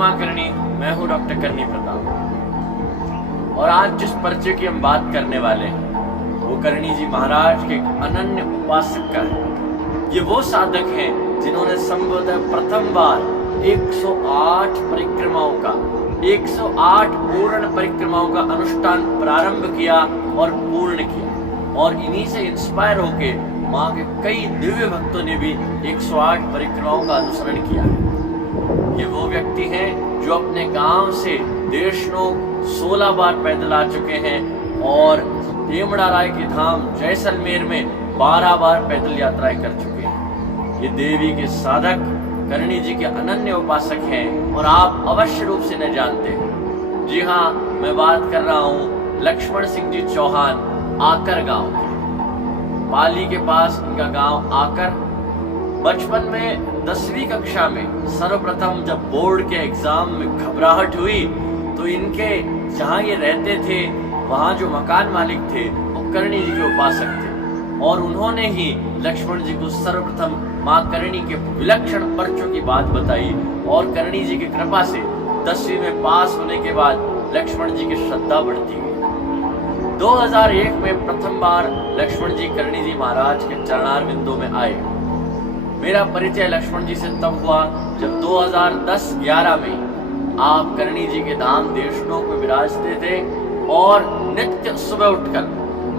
मां करणी। मैं हूं डॉक्टर करणी प्रताप और आज जिस परिचय की हम बात करने वाले हैं वो करणी जी महाराज के एक अनन्य उपासक का है। ये वो साधक हैं जिन्होंने संभवतः प्रथम बार 108 परिक्रमाओं का 108 पूर्ण परिक्रमाओं का अनुष्ठान प्रारंभ किया और पूर्ण किया, और इन्हीं से इंस्पायर होके मां के कई दिव्य भक्तों ने भी 108 परिक्रमाओं का अनुसरण किया है। ये वो व्यक्ति हैं जो अपने गांव से देशनोक 16 बार पैदल आ चुके हैं और हेमड़ा राय के धाम जैसलमेर में 12 बार पैदल यात्राएं कर चुके हैं। ये देवी के साधक करणी जी के अनन्य उपासक हैं और आप अवश्य रूप से न जानते हैं। जी हाँ, मैं बात कर रहा हूँ लक्ष्मण सिंह जी चौहान आकर गांव के। पाली के पास इनका गांव आकर। बचपन में 10वीं कक्षा में सर्वप्रथम जब बोर्ड के एग्जाम में घबराहट हुई तो इनके जहाँ ये रहते थे वहाँ जो मकान मालिक थे वो करणी जी के उपासक थे और उन्होंने ही लक्ष्मण जी को सर्वप्रथम मां करणी के विलक्षण पर्चों की बात बताई और करणी जी की कृपा से 10वीं में पास होने के बाद लक्ष्मण जी की श्रद्धा बढ़ती गई। 2001 में प्रथम बार लक्ष्मण जी करणी जी महाराज के चरणार बिंदु में आए। मेरा परिचय लक्ष्मण जी से तब हुआ जब 2010-11 में आप करणी जी के धाम देशनोक में विराजते थे और नित्य सुबह उठकर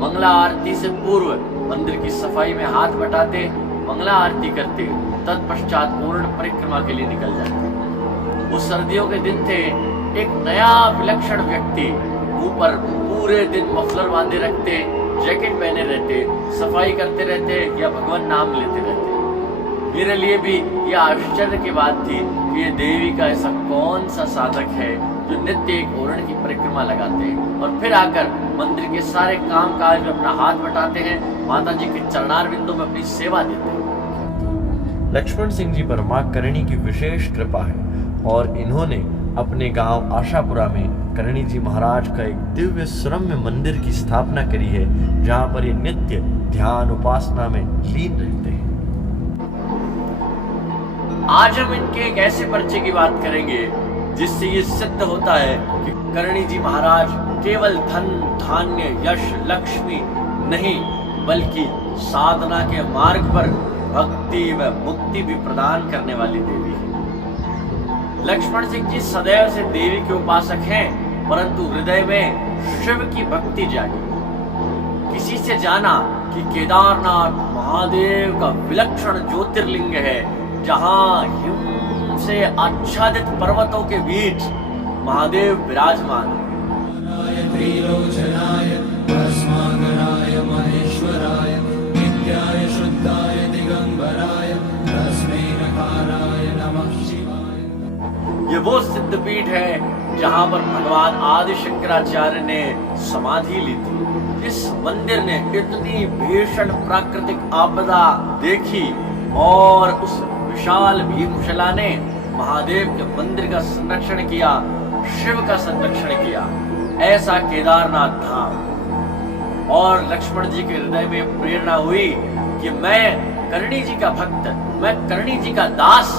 मंगला आरती से पूर्व मंदिर की सफाई में हाथ बटाते, मंगला आरती करते, तत्पश्चात पूर्ण परिक्रमा के लिए निकल जाते। वो सर्दियों के दिन थे। एक नया विलक्षण व्यक्ति मुंह पर पूरे दिन मफलर बांधे रखते, जैकेट पहने रहते, सफाई करते रहते या भगवान नाम लेते रहते। मेरे लिए भी यह आश्चर्य की बात थी कि ये देवी का ऐसा कौन सा साधक है जो नित्य एक ओरण की परिक्रमा लगाते हैं और फिर आकर मंदिर के सारे काम काज में अपना हाथ बटाते हैं, माता जी के चरणार बिंदु में अपनी सेवा देते हैं। लक्ष्मण सिंह जी पर मां करणी की विशेष कृपा है और इन्होंने अपने गांव आशापुरा में करणी जी महाराज का एक दिव्य सुरम्य मंदिर की स्थापना करी है जहां पर ये नित्य ध्यान उपासना में लीन रहते हैं। आज हम इनके एक ऐसे परिचय की बात करेंगे जिससे ये सिद्ध होता है कि करणी जी महाराज केवल धन धान्य यश लक्ष्मी नहीं बल्कि साधना के मार्ग पर भक्ति व मुक्ति भी प्रदान करने वाली देवी है। लक्ष्मण सिंह जी सदैव से देवी के उपासक हैं, परंतु हृदय में शिव की भक्ति जागी। किसी से जाना कि केदारनाथ महादेव का विलक्षण ज्योतिर्लिंग है जहां हिम से आच्छादित पर्वतों के बीच महादेव विराजमान है। त्रिलोचनाय भस्मांगनाय महेश्वराय नित्याय शुद्धाय दिगंबराय तस्मै नकाराय नमः शिवाय। ये वो सिद्ध पीठ है जहां पर भगवान आदि शंकराचार्य ने समाधि ली थी। इस मंदिर ने इतनी भीषण प्राकृतिक आपदा देखी और उस विशाल भीमशिला ने महादेव के मंदिर का संरक्षण किया, शिव का संरक्षण किया। ऐसा केदारनाथ धाम। और लक्ष्मण जी के हृदय में प्रेरणा हुई कि मैं करणी जी का भक्त, मैं करणी जी का दास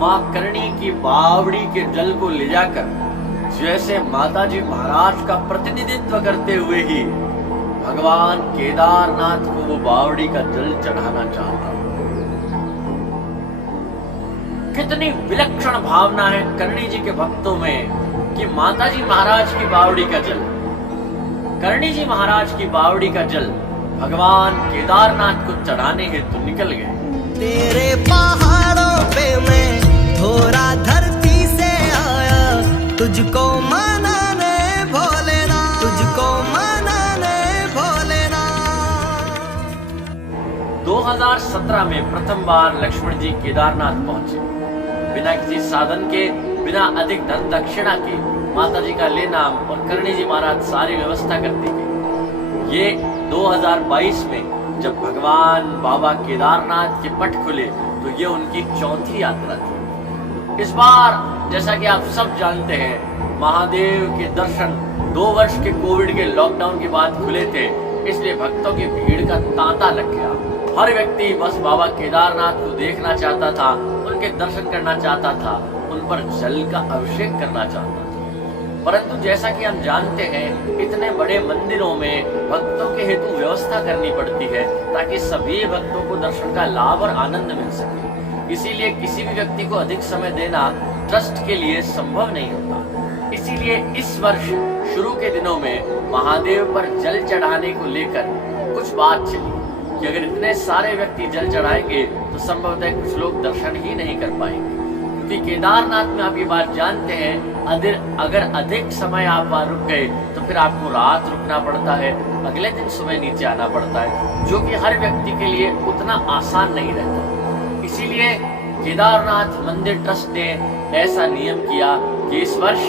मां करणी की बावड़ी के जल को ले जाकर जैसे माता जी महाराज का प्रतिनिधित्व करते हुए ही भगवान केदारनाथ को वो बावड़ी का जल चढ़ाना चाहता हूं। कितनी विलक्षण भावना है करणी जी के भक्तों में कि माता जी महाराज की बावड़ी का जल, करणी जी महाराज की बावड़ी का जल भगवान केदारनाथ को चढ़ाने हेतु निकल गए। तेरे पहाड़ों पे मैं थोड़ा धरती से आया, तुझको मनाने भोलेनाथ, तुझको मनाने भोलेनाथ। 2017 में प्रथम बार लक्ष्मण जी केदारनाथ पहुंचे। बिना किसी साधन के, बिना अधिक धन दक्षिणा के माता जी का लेना और करणी जी महाराज सारी व्यवस्था करते थे। ये 2022 में जब भगवान बाबा केदारनाथ के पट खुले तो ये उनकी चौथी यात्रा थी। इस बार जैसा कि आप सब जानते हैं महादेव के दर्शन 2 वर्ष के कोविड के लॉकडाउन के बाद खुले थे, इसलिए भक्तों की भीड़ का तांता लग गया। हर व्यक्ति बस बाबा केदारनाथ को देखना चाहता था, उनके दर्शन करना चाहता था, उन उन पर जल का अभिषेक करना चाहता था। परंतु जैसा कि हम जानते हैं, इतने बड़े मंदिरों में भक्तों के हेतु व्यवस्था करनी पड़ती है ताकि सभी भक्तों को दर्शन का लाभ और आनंद मिल सके। इसीलिए किसी भी व्यक्ति को अधिक समय देना ट्रस्ट के लिए संभव नहीं होता। इसीलिए इस वर्ष शुरू के दिनों में महादेव पर जल चढ़ाने को लेकर कुछ बात चली कि अगर इतने सारे व्यक्ति जल चढ़ाएंगे तो संभवतः कुछ लोग दर्शन ही नहीं कर पाएंगे, क्योंकि केदारनाथ में आप ये बात जानते हैं, अगर अधिक समय आप वहां रुक गए तो फिर आपको रात रुकना पड़ता है, अगले दिन सुबह नीचे आना पड़ता है, जो कि हर व्यक्ति के लिए उतना आसान नहीं रहता। इसीलिए केदारनाथ मंदिर ट्रस्ट ने ऐसा नियम किया कि इस वर्ष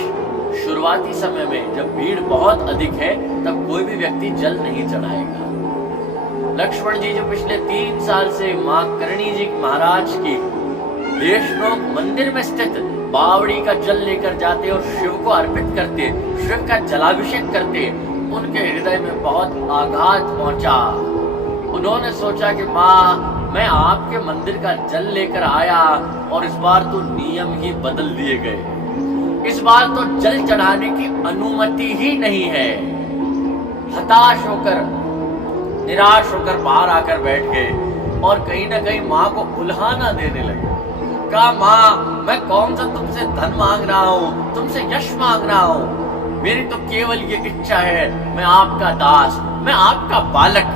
शुरुआती समय में जब भीड़ बहुत अधिक है तब कोई भी व्यक्ति जल नहीं चढ़ाएगा। लक्ष्मण जी जो पिछले 3 साल से मां करणी जी महाराज की देशनोक मंदिर में स्थित बावड़ी का जल लेकर जाते और शिव को अर्पित करते, शिव का जलाभिषेक करते, उनके हृदय में बहुत आघात पहुंचा। उन्होंने सोचा कि माँ, मैं आपके मंदिर का जल लेकर आया और इस बार तो नियम ही बदल दिए गए, इस बार तो जल चढ़ाने की अनुमति ही नहीं है। हताश होकर, निराश होकर बाहर आकर बैठ गए और कहीं ना कहीं माँ को उल्हाना देने लगे। कहा, माँ, मैं कौन सा तुमसे धन मांग रहा हूँ, तुमसे यश मांग रहा हूँ, मेरी तो केवल ये इच्छा है, मैं आपका दास, मैं आपका बालक,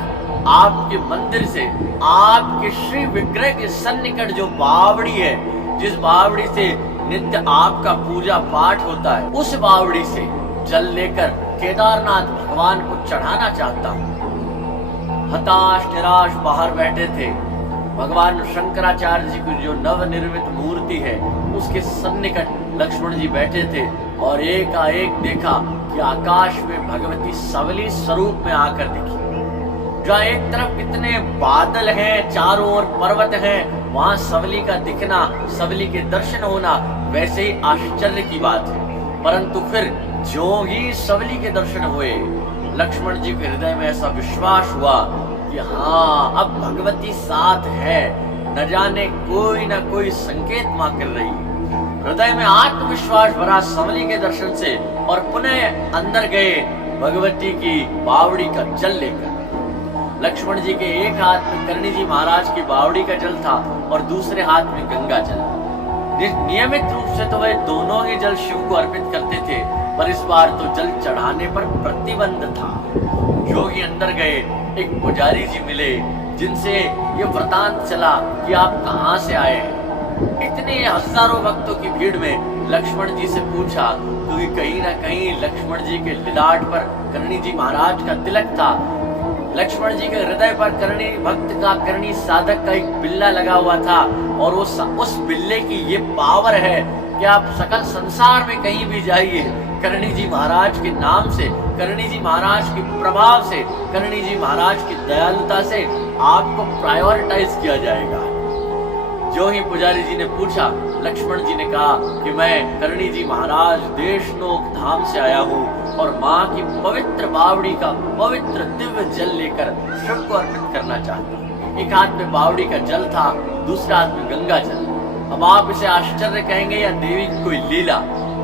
आपके मंदिर से, आपके श्री विग्रह के सन्निकट जो बावड़ी है, जिस बावड़ी से नित्य आपका पूजा पाठ होता है, उस बावड़ी से जल लेकर केदारनाथ भगवान को चढ़ाना चाहता हूँ। हताश निराश बाहर बैठे थे। भगवान शंकराचार्य जी की जो नवनिर्मित मूर्ति है उसके सन्निकट लक्ष्मण जी बैठे थे और एकाएक देखा कि आकाश में भगवती सवली स्वरूप में आकर दिखी। जहाँ एक तरफ कितने बादल हैं, चारों ओर पर्वत हैं, वहां सवली का दिखना, सवली के दर्शन होना वैसे ही आश्चर्य की बात है। परंतु फिर जो ही सवली के दर्शन हुए, लक्ष्मण जी के हृदय में ऐसा विश्वास हुआ कि हाँ, अब भगवती साथ है, न जाने कोई न कोई संकेत मां कर रही है। हृदय में आत्मविश्वास भरा सवली के दर्शन से और पुनः अंदर गए भगवती की बावड़ी का जल लेकर। लक्ष्मण जी के एक हाथ में करणी जी महाराज की बावड़ी का जल था और दूसरे हाथ में गंगा जल। नियमित रूप से तो वे दोनों ही जल शिव को अर्पित करते थे, पर इस बार तो जल चढ़ाने पर प्रतिबंध था। योगी अंदर गए, एक पुजारी जी मिले जिनसे ये वृतांत चला कि आप कहाँ से आए हैं। इतने हजारों भक्तों की भीड़ में लक्ष्मण जी से पूछा, क्योंकि कहीं ना कहीं लक्ष्मण जी के लिलाट पर करणी जी महाराज का तिलक था। लक्ष्मण जी के हृदय पर करणी भक्त का, करणी साधक का एक बिल्ला लगा हुआ था और उस बिल्ले की ये पावर है कि आप सकल संसार में कहीं भी जाइए, करणी जी महाराज के नाम से, करणी जी महाराज के प्रभाव से, करणी जी महाराज की दयालुता से आपको प्रायोरिटाइज किया जाएगा। जो ही पुजारी जी ने पूछा, लक्ष्मण जी ने कहा कि मैं करणी जी महाराज देशनोक धाम से आया हूँ और माँ की पवित्र बावड़ी का पवित्र दिव्य जल लेकर शिव को अर्पित करना चाहता हूँ। एक हाथ में बावड़ी का जल था, दूसरे हाथ में गंगा जल। अब आप इसे आश्चर्य कहेंगे या देवी की कोई लीला।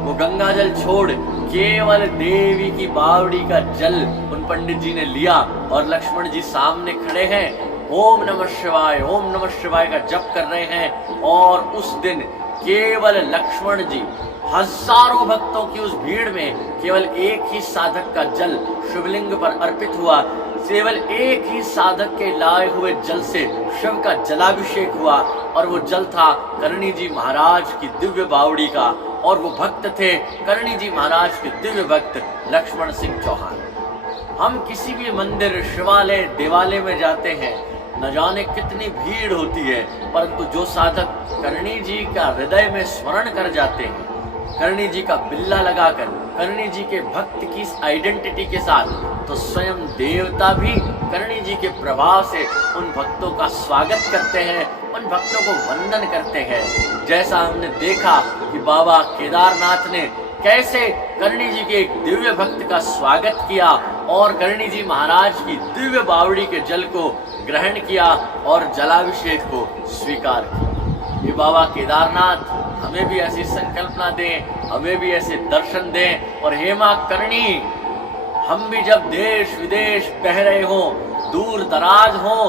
वो गंगा जल छोड़ केवल देवी की बावड़ी का जल उन पंडित जी ने लिया और लक्ष्मण जी सामने खड़े हैं, ओम नमः शिवाय, ओम नमः शिवाय का जप कर रहे हैं। और उस दिन केवल लक्ष्मण जी, हजारों भक्तों की उस भीड़ में केवल एक ही साधक का जल शिवलिंग पर अर्पित हुआ। केवल एक ही साधक के लाए हुए जल से शिव का जलाभिषेक हुआ और वो जल था करणी जी महाराज की दिव्य बावड़ी का। और वो भक्त थे करणी जी महाराज के दिव्य भक्त लक्ष्मण सिंह चौहान। हम किसी भी मंदिर, शिवालय, देवालय में जाते हैं, न जाने कितनी भीड़ होती है, परंतु जो साधक करणी जी का हृदय में स्मरण कर जाते हैं, करणी जी का बिल्ला लगाकर, करणी जी के भक्त की आइडेंटिटी के साथ, तो स्वयं देवता भी करणी जी के प्रभाव से उन भक्तों का स्वागत करते हैं, उन भक्तों को वंदन करते हैं। जैसा हमने देखा कि बाबा केदारनाथ ने कैसे करणी जी के एक दिव्य भक्त का स्वागत किया और करणी जी महाराज की दिव्य बावड़ी के जल को ग्रहण किया और जलाभिषेक को स्वीकार किया। ये बाबा केदारनाथ हमें भी ऐसी संकल्पना दें, हमें भी ऐसे दर्शन दें। और हे मां करणी, हम भी जब देश विदेश बह रहे हों, दूर दराज हों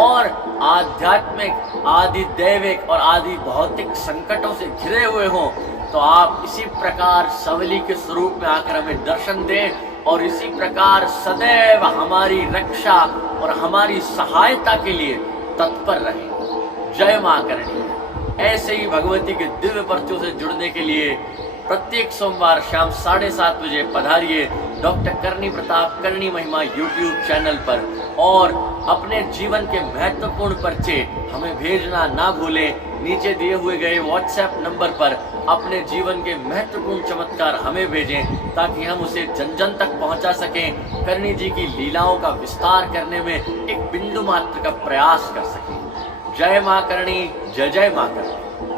और आध्यात्मिक, आदि दैविक और आदि भौतिक संकटों से घिरे हुए हों, तो आप इसी प्रकार सवली के स्वरूप में आकर हमें दर्शन दें और इसी प्रकार सदैव हमारी रक्षा और हमारी सहायता के लिए तत्पर रहें। जय मां करणी। ऐसे ही भगवती के दिव्य पर्चों से जुड़ने के लिए प्रत्येक सोमवार शाम 7:30 बजे पधारिए डॉक्टर करणी प्रताप करणी महिमा यूट्यूब चैनल पर और अपने जीवन के महत्वपूर्ण पर्चे हमें भेजना ना भूलें। नीचे दिए हुए गए व्हाट्सएप नंबर पर अपने जीवन के महत्वपूर्ण चमत्कार हमें भेजें ताकि हम उसे जन जन तक पहुंचा सकें, करणी जी की लीलाओं का विस्तार करने में एक बिंदु मात्र का प्रयास कर सकें। जय मां करणी, जय जय मां करणी।